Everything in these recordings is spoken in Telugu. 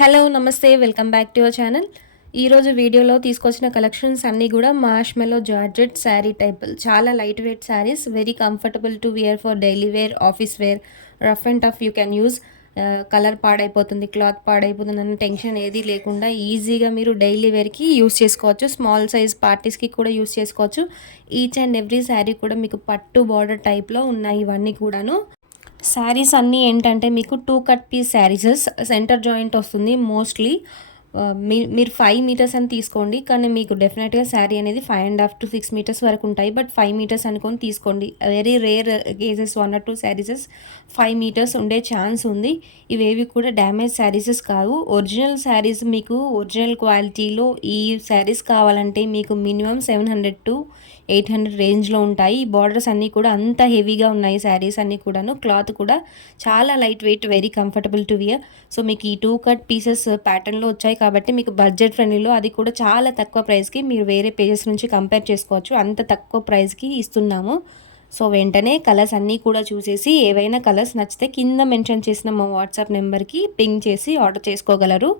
హలో నమస్తే welcome back to your channel. ఈరోజు వీడియోలో తీసుకొచ్చిన కలెక్షన్స్ అన్నీ కూడా మార్ష్మెల్లో జార్జెట్ శారీ టైప్, చాలా light weight saris, very comfortable to wear for daily wear, office wear, rough and tough you can use. Colour పాడైపోతుంది, క్లాత్ పాడైపోతుంది అన్న టెన్షన్ ఏది లేకుండా ఈజీగా మీరు డైలీ వేర్కి యూస్ చేసుకోవచ్చు. స్మాల్ సైజ్ పార్టీస్కి కూడా యూస్ చేసుకోవచ్చు. ఈచ్ అండ్ ఎవ్రీ శారీ కూడా మీకు పట్టు బార్డర్ టైప్లో ఉన్నాయి. ఇవన్నీ కూడాను శారీస్ అన్నీ ఏంటంటే మీకు 2 కట్ పీస్ శారీసెస్, సెంటర్ జాయింట్ వస్తుంది మోస్ట్లీ. మీరు 5 మీటర్స్ అని తీసుకోండి, కానీ మీకు డెఫినెట్గా శారీ అనేది 5.5 to 6 మీటర్స్ వరకు ఉంటాయి. బట్ 5 మీటర్స్ అనుకొని తీసుకోండి. వెరీ రేర్ కేసెస్ 1 or 2 శారీసెస్ 5 మీటర్స్ ఉండే ఛాన్స్ ఉంది. ఇవేవి కూడా డ్యామేజ్ శారీసెస్ కావు, ఒరిజినల్ శారీస్. మీకు ఒరిజినల్ క్వాలిటీలో ఈ శారీస్ కావాలంటే మీకు మినిమం 700 to 800 రేంజ్లో ఉంటాయి. ఈ బార్డర్స్ అన్నీ కూడా అంత హెవీగా ఉన్నాయి శారీస్ అన్నీ కూడాను. క్లాత్ కూడా చాలా light weight, very comfortable to wear. So మీకు ఈ 2 కట్ పీసెస్ ప్యాటర్న్లో వచ్చాయి కాబట్టి మీకు బడ్జెట్ ఫ్రెండ్లీలో, అది కూడా చాలా తక్కువ ప్రైస్కి మీరు వేరే పేజెస్ నుంచి కంపేర్ చేసుకోవచ్చు. అంత తక్కువ ప్రైస్కి ఇస్తున్నాము. సో వెంటనే కలర్స్ అన్నీ కూడా చూసేసి ఏవైనా కలర్స్ నచ్చితే కింద మెన్షన్ చేసిన మా వాట్సాప్ నెంబర్కి పింగ్ చేసి ఆర్డర్ చేసుకోగలరు.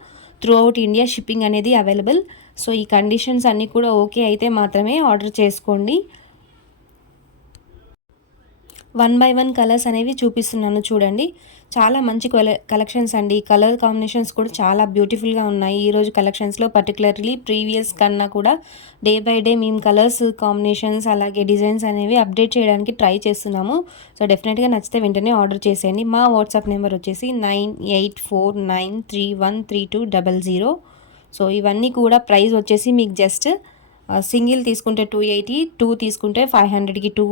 త్రూ అవుట్ ఇండియా షిప్పింగ్ అనేది అవైలబుల్. సో ఈ కండిషన్స్ అన్నీ కూడా ఓకే అయితే మాత్రమే ఆర్డర్ చేసుకోండి. 1 by 1 కలర్స్ అనేవి చూపిస్తున్నాను చూడండి. చాలా మంచి కలెక్షన్స్ అండి. కలర్ కాంబినేషన్స్ కూడా చాలా బ్యూటిఫుల్గా ఉన్నాయి ఈరోజు కలెక్షన్స్లో. పర్టికులర్లీ ప్రీవియస్ కన్నా కూడా డే బై డే మేము కలర్స్ కాంబినేషన్స్ అలాగే డిజైన్స్ అనేవి అప్డేట్ చేయడానికి ట్రై చేస్తున్నాము. సో డెఫినెట్గా నచ్చితే వెంటనే ఆర్డర్ చేసేయండి. మా వాట్సాప్ నెంబర్ వచ్చేసి 9849313200. సో ఇవన్నీ కూడా ప్రైస్ వచ్చేసి మీకు జస్ట్ సింగిల్ తీసుకుంటే 280, 2 తీసుకుంటే 500కి 2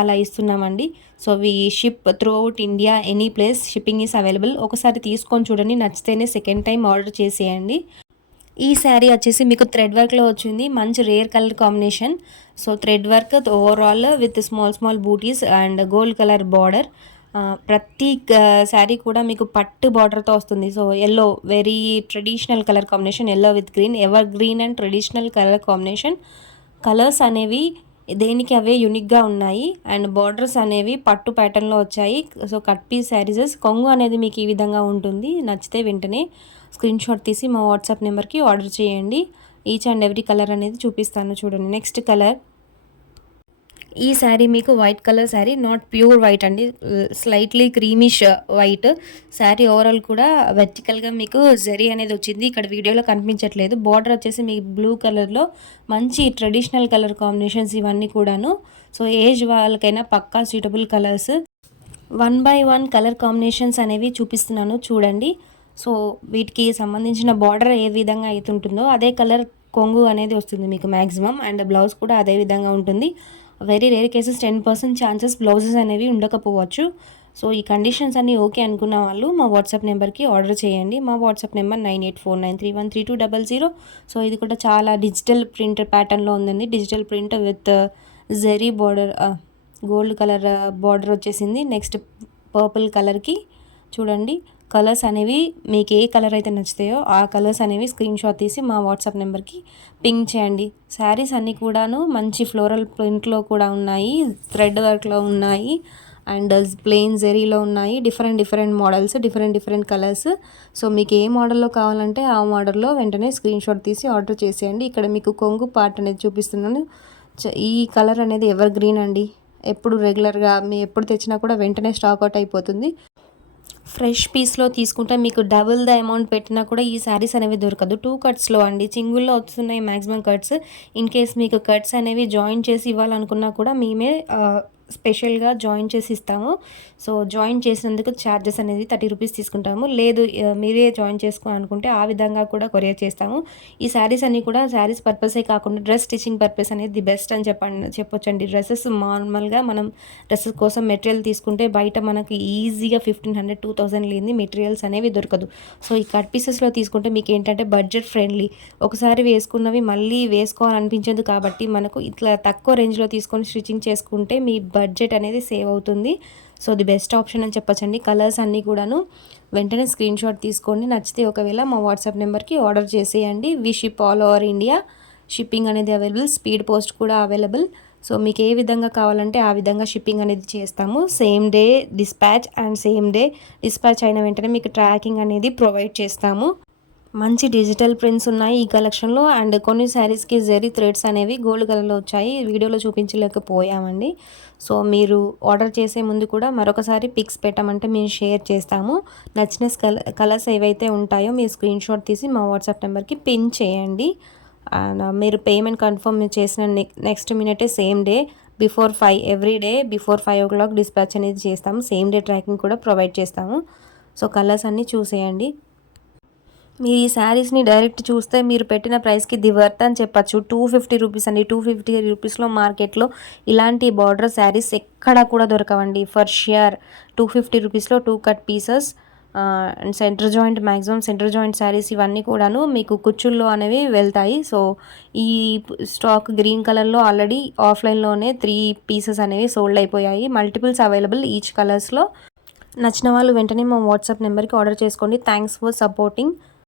అలా ఇస్తున్నామండి. So ship throughout India, any place shipping is available. ఒకసారి తీసుకొని చూడండి, నచ్చితేనే సెకండ్ టైం ఆర్డర్ చేసేయండి. ఈ శారీ వచ్చేసి మీకు థ్రెడ్ వర్క్లో వచ్చింది, మంచి rare colour combination. So thread work overall with small booties and gold colour border. ప్రతి శారీ కూడా మీకు పట్టు బార్డర్తో వస్తుంది. So yellow, very traditional colour combination, yellow with green, ever green and traditional colour combination. Colours అనేవి దేనికి అవే యూనిక్గా ఉన్నాయి అండ్ బార్డర్స్ అనేవి పట్టు ప్యాటర్న్లో వచ్చాయి. So cut piece saris. కొంగు అనేది మీకు ఈ విధంగా ఉంటుంది. నచ్చితే వెంటనే స్క్రీన్ షాట్ తీసి మా వాట్సాప్ నెంబర్కి ఆర్డర్ చేయండి. ఈచ్ అండ్ ఎవ్రీ కలర్ అనేది చూపిస్తాను చూడండి. నెక్స్ట్ కలర్, ఈ శారీ మీకు white colour sari, not pure white అండి, slightly creamish white sari. Overall కూడా వెర్టికల్గా మీకు జరీ అనేది వచ్చింది, ఇక్కడ వీడియోలో కనిపించట్లేదు. బార్డర్ వచ్చేసి మీకు బ్లూ కలర్లో మంచి ట్రెడిషనల్ కలర్ కాంబినేషన్స్ ఇవన్నీ కూడాను. సో ఏజ్ వాళ్ళకైనా పక్కా suitable colours. 1 by 1 colour combinations అనేవి చూపిస్తున్నాను చూడండి. సో వీటికి సంబంధించిన బార్డర్ ఏ విధంగా అయితే ఉంటుందో అదే కలర్ కొంగు అనేది వస్తుంది మీకు మ్యాక్సిమం, అండ్ బ్లౌజ్ కూడా అదే విధంగా ఉంటుంది. Very rare cases 10% chances blouses అనేవి ఉండకపోవచ్చు. సో ఈ కండిషన్స్ అన్నీ ఓకే అనుకున్న వాళ్ళు మా వాట్సాప్ నెంబర్కి ఆర్డర్ చేయండి. మా వాట్సాప్ నెంబర్ 9849313200. సో ఇది కూడా చాలా డిజిటల్ ప్రింట్ ప్యాటర్న్లో ఉందండి. Digital print with zari border, gold colour border వచ్చేసింది. నెక్స్ట్ పర్పుల్ కలర్కి చూడండి. కలర్స్ అనేవి మీకు ఏ కలర్ అయితే నచ్చుతాయో ఆ కలర్స్ అనేవి స్క్రీన్ షాట్ తీసి మా వాట్సాప్ నెంబర్కి పింక్ చేయండి. శారీస్ అన్నీ కూడాను మంచి ఫ్లోరల్ ప్రింట్లో కూడా ఉన్నాయి, థ్రెడ్ వర్క్లో ఉన్నాయి అండ్ ప్లెయిన్ జెరీలో ఉన్నాయి. Different models, different colours. So మీకు ఏ మోడల్లో కావాలంటే ఆ మోడల్లో వెంటనే స్క్రీన్ షాట్ తీసి ఆర్డర్ చేసేయండి. ఇక్కడ మీకు కొంగు పార్ట్ అనేది చూపిస్తున్నాను. ఈ కలర్ అనేది ఎవర్ గ్రీన్ అండి. ఎప్పుడు రెగ్యులర్గా మీ ఎప్పుడు తెచ్చినా కూడా వెంటనే స్టాక్ అవుట్ అయిపోతుంది. ఫ్రెష్ పీస్లో తీసుకుంటే మీకు డబుల్ ద అమౌంట్ పెట్టినా కూడా ఈ శారీస్ అనేవి దొరకదు. 2 కట్స్లో అండి, సింగిల్లో వస్తున్నాయి మ్యాక్సిమం కట్స్. ఇన్ కేస్ మీకు కట్స్ అనేవి జాయిన్ చేసి ఇవ్వాలనుకున్నా కూడా మేమే స్పెషల్గా జాయిన్ చేసి ఇస్తాము. సో జాయిన్ చేసినందుకు ఛార్జెస్ అనేది 30 రూపీస్ తీసుకుంటాము. లేదు మీరే జాయిన్ చేసుకోవాలనుకుంటే ఆ విధంగా కూడా కొరియర్ చేస్తాము. ఈ శారీస్ అన్నీ కూడా శారీస్ పర్పసే కాకుండా డ్రెస్ స్టిచ్చింగ్ పర్పస్ అనేది ది బెస్ట్ అని చెప్పొచ్చండి. డ్రెస్సెస్ నార్మల్గా మనం డ్రెస్సెస్ కోసం మెటీరియల్ తీసుకుంటే బయట మనకి ఈజీగా 1500, 2000 లేని మెటీరియల్స్ అనేవి దొరకదు. సో ఈ కట్ పీసెస్లో తీసుకుంటే మీకు ఏంటంటే బడ్జెట్ ఫ్రెండ్లీ, ఒకసారి వేసుకున్నవి మళ్ళీ వేసుకోవాలనిపించదు. కాబట్టి మనకు ఇట్లా తక్కువ రేంజ్లో తీసుకొని స్టిచ్చింగ్ చేసుకుంటే మీ బడ్జెట్ అనేది సేవ్ అవుతుంది. సో ది బెస్ట్ ఆప్షన్ అని చెప్పచ్చండి. కలర్స్ అన్నీ కూడాను వెంటనే స్క్రీన్ షాట్ తీసుకోండి. నచ్చితే ఒకవేళ మా వాట్సాప్ నెంబర్కి ఆర్డర్ చేసేయండి. We ship all over India, shipping అనేది అవైలబుల్, స్పీడ్ పోస్ట్ కూడా అవైలబుల్. సో మీకు ఏ విధంగా కావాలంటే ఆ విధంగా షిప్పింగ్ అనేది చేస్తాము. Same day dispatch and same day dispatch అయిన వెంటనే మీకు ట్రాకింగ్ అనేది ప్రొవైడ్ చేస్తాము. మంచి డిజిటల్ ప్రింట్స్ ఉన్నాయి ఈ కలెక్షన్లో. అండ్ కొన్ని శారీస్కి జెరీ థ్రెడ్స్ అనేవి గోల్డ్ కలర్లో వచ్చాయి, వీడియోలో చూపించలేకపోయామండి. సో మీరు ఆర్డర్ చేసే ముందు కూడా మరొకసారి పిక్స్ పెట్టమంటే మేము షేర్ చేస్తాము. నచ్చిన కలర్స్ ఏవైతే ఉంటాయో మీరు స్క్రీన్ షాట్ తీసి మా వాట్సాప్ నెంబర్కి పిన్ చేయండి. అండ్ మీరు పేమెంట్ కన్ఫర్మ్ చేసిన నెక్స్ట్ మినిటే same day before 5 every day before 5 o'clock dispatch అనేది చేస్తాము. సేమ్ డే ట్రాకింగ్ కూడా ప్రొవైడ్ చేస్తాము. సో కలర్స్ అన్నీ చూసేయండి. మీరు ఈ శారీస్ని డైరెక్ట్ చూస్తే మీరు పెట్టిన ప్రైస్కి ది వర్త్ అని చెప్పచ్చు. 250 రూపీస్ అండి. 250 రూపీస్లో మార్కెట్లో ఇలాంటి బార్డర్ శారీస్ ఎక్కడా కూడా దొరకవండి ఫర్ ష్యూర్. 250 రూపీస్లో 2 cut pieces and centre joint, maximum centre joint saris ఇవన్నీ కూడాను మీకు కుచ్చుల్లో అనేవి వెళ్తాయి. సో ఈ స్టాక్ గ్రీన్ కలర్లో ఆల్రెడీ ఆఫ్లైన్లోనే 3 పీసెస్ అనేవి సోల్డ్ అయిపోయాయి. మల్టిపుల్స్ అవైలబుల్ ఈచ్ కలర్స్లో. నచ్చిన వాళ్ళు వెంటనే మా వాట్సాప్ నెంబర్కి ఆర్డర్ చేసుకోండి. Thanks for supporting.